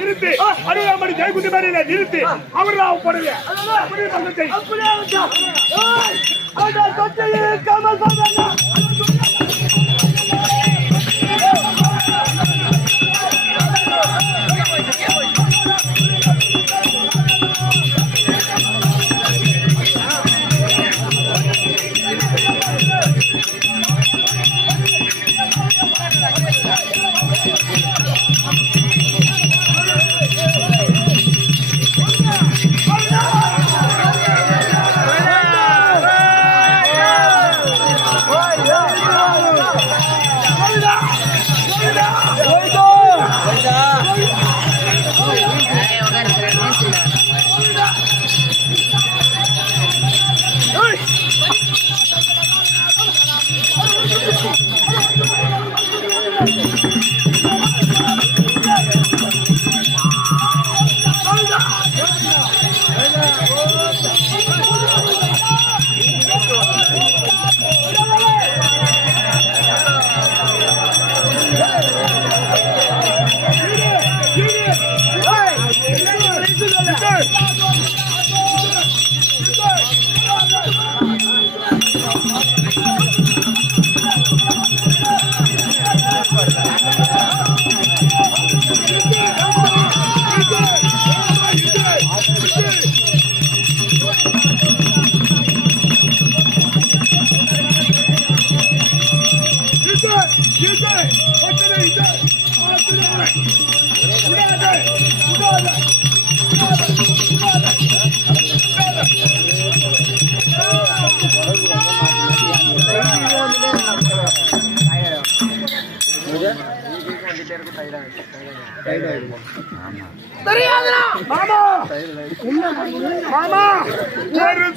நிறுத்தி அருகாமணி ஜெயகுதி மேலே நிறுத்தி அவர்கள் போடுங்க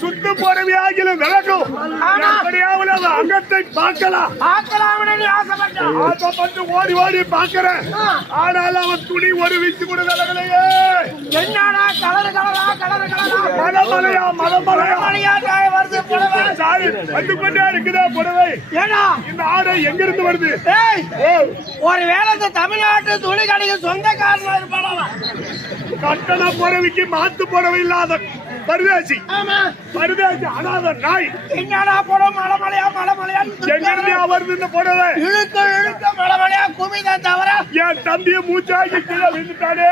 சுத்து போறவையாகிலும் விளக்கும் அங்கத்தை பார்க்கலாம் ஆசைப்பட்டு ஓடி ஓடி பார்க்கிறேன். ஆனால் அவன் துணி ஒரு வீச்சு கூட விலகலையே. என்னடா கலர் கலரா கலர் கலரா மலமலையா மலமலையா வருது புடவை சாரி வந்து கொண்டே இருக்குதே புடவை. ஏன்னா இந்த ஆடை எங்கிருந்து வருது? ஒரு வேலை தமிழ்நாட்டு துணி கடைக்கு சொந்த காரணம் இருப்பான கட்டண புடவைக்கு மாத்து புடவை இல்லாத பரதேசி பரதேசி அனாத நாய். என்னடா புடவை மலமலையா மலமலையா எங்கிருந்து வருது இந்த புடவை? இழுக்க இழுக்க மலமலையா குமிதான் தவிர என் தம்பிய மூச்சாகி கீழே விழுந்துட்டானே.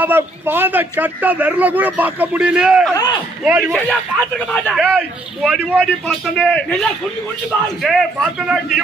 அவன் பாத கட்ட விரல கூட பார்க்க முடியல. ஓடி ஓடி பார்த்தனே பார்த்தனா